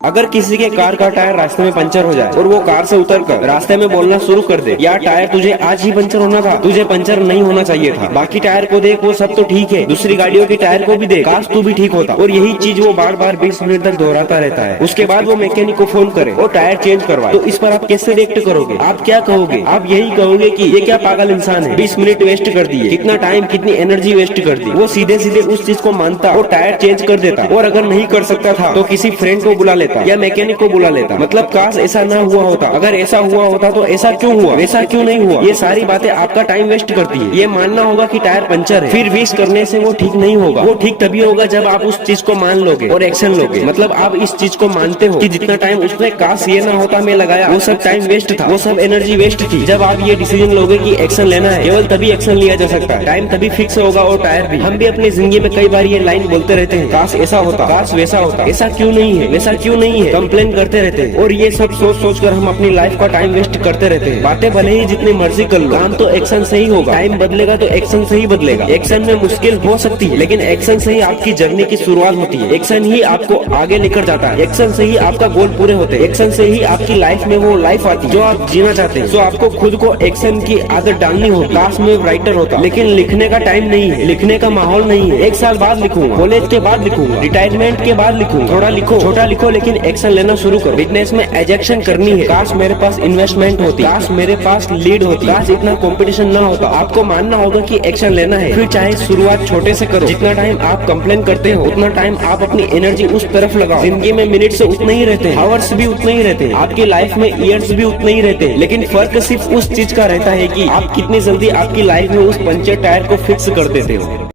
अगर किसी के कार का टायर रास्ते में पंचर हो जाए और वो कार से उतरकर रास्ते में बोलना शुरू कर दे, यार टायर तुझे आज ही पंचर होना था, तुझे पंचर नहीं होना चाहिए था, बाकी टायर को देख वो सब तो ठीक है, दूसरी गाड़ियों के टायर को भी देख, काश तू भी ठीक होता। और यही चीज वो बार बार 20 मिनट तक दोहराता रहता है। उसके बाद वो मैकेनिक को फोन करे और टायर चेंज करवाए। तो इस पर आप कैसे रिएक्ट करोगे? आप क्या कहोगे? आप यही कहोगे कि ये क्या पागल इंसान है, 20 मिनट वेस्ट कर दिए, कितना टाइम कितनी एनर्जी वेस्ट कर दी। वो सीधे सीधे उस चीज को मानता और टायर चेंज कर देता, और अगर नहीं कर सकता था तो किसी फ्रेंड को बुला लेता या मैकेनिक को बुला लेता। मतलब काश ऐसा ना हुआ होता। अगर ऐसा हुआ होता तो ऐसा क्यों हुआ, वैसा क्यों नहीं हुआ। ये सारी बातें आपका टाइम वेस्ट करती है। ये मानना होगा कि टायर पंचर है, फिर विश करने से वो ठीक नहीं होगा। वो ठीक तभी होगा जब आप उस चीज को मान लोगे और एक्शन लोगे। मतलब आप इस चीज को मानते हो कि जितना टाइम उसने काश ये ना होता मैं लगाया, वो सब टाइम वेस्ट था, वो सब एनर्जी वेस्ट थी। जब आप ये डिसीजन लोगे कि एक्शन लेना है, केवल तभी एक्शन लिया जा सकता है। टाइम तभी फिक्स होगा और टायर भी। हम भी अपनी जिंदगी में कई बार ये लाइन बोलते रहते हैं, काश ऐसा होता, काश वैसा होता, ऐसा क्यों नहीं है, वैसा क्यों नहीं है, कंप्लेन करते रहते हैं। और ये सब सोच सोच कर हम अपनी लाइफ का टाइम वेस्ट करते रहते हैं। बातें भले ही जितनी मर्जी कर लो, काम तो एक्शन से ही होगा। टाइम बदलेगा तो एक्शन से ही बदलेगा। एक्शन में मुश्किल हो सकती है, लेकिन एक्शन से ही आपकी जर्नी की शुरुआत होती है। एक्शन ही आपको आगे लेकर जाता है। एक्शन से ही आपका गोल पूरे होते हैं। एक्शन से ही आपकी लाइफ में वो लाइफ आती है जो आप जीना चाहते हैं। तो आपको खुद को एक्शन की आदत डालनी होगी। काश मैं राइटर होता, लेकिन लिखने का टाइम नहीं है, लिखने का माहौल नहीं है। 1 साल बाद लिखूंगा, कॉलेज के बाद लिखूंगा, रिटायरमेंट के बाद लिखूंगा। थोड़ा लिखो, छोटा लिखो, लेकिन एक्शन लेना शुरू करो। बिजनेस में एजेक्शन करनी है। काश मेरे पास इन्वेस्टमेंट होती, काश मेरे पास लीड होती, काश इतना कंपटीशन ना होता। आपको मानना होगा कि एक्शन लेना है, फिर चाहे शुरुआत छोटे से करो। जितना टाइम आप कंप्लेन करते हो उतना टाइम आप अपनी एनर्जी उस तरफ लगाओ। जिंदगी में मिनट से उतने ही रहते हैं, आवर्स भी उतने ही रहते हैं, आपकी लाइफ में ईयर्स भी उतने ही रहते हैं। लेकिन फर्क सिर्फ उस चीज का रहता है कि आप कितनी जल्दी आपकी लाइफ में उस पंचर टायर को फिक्स कर देते हो।